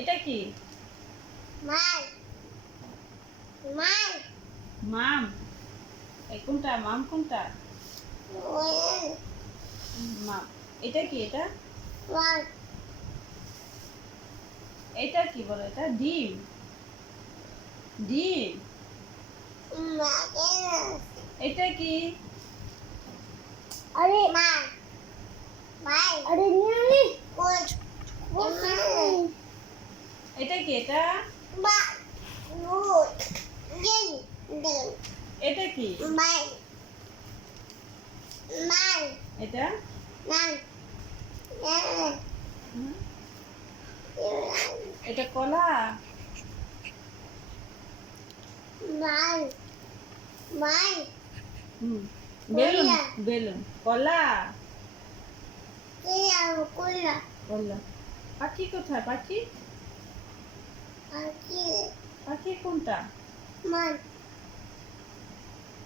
এটা কি? মাল মাল মাম। এই কোনটা মাম কোনটা? মাম। এটা কি এটা? মাল এটা কি বলো এটা? ডিম। ডিম। এটা কি? আরে মাল মাল আরে নিয়ে কোচ এটা কি এটা? মাল কোচ দিন দিন এটা কি? মাল মাল এটা? মাল হুম? এটা কলা? মাল মাল হুম। বেলুন। কলা। বেলুন। কলা। কোলা কলা। পাখি কোথায়? পাখি? আকি পাখি কোনটা? মাল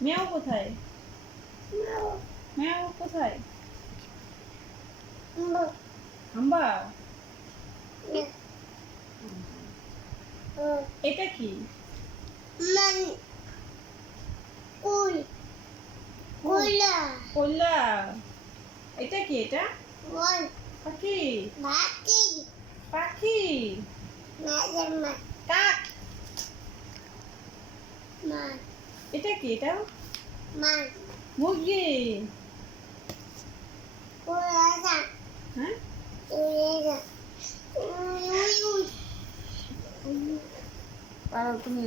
মেয়াও কোথায়? মেয়াও কোথায়? হাম্বা। এটা কি? মান কুল কোলা কলা। এটা কি এটা? ওয়ান পাখি। বাকি পাখি। নাজমা কাক। মান এটা কি এটা? মান মুরগি। কোলা হ্যাঁ? কোলা পারো তুমি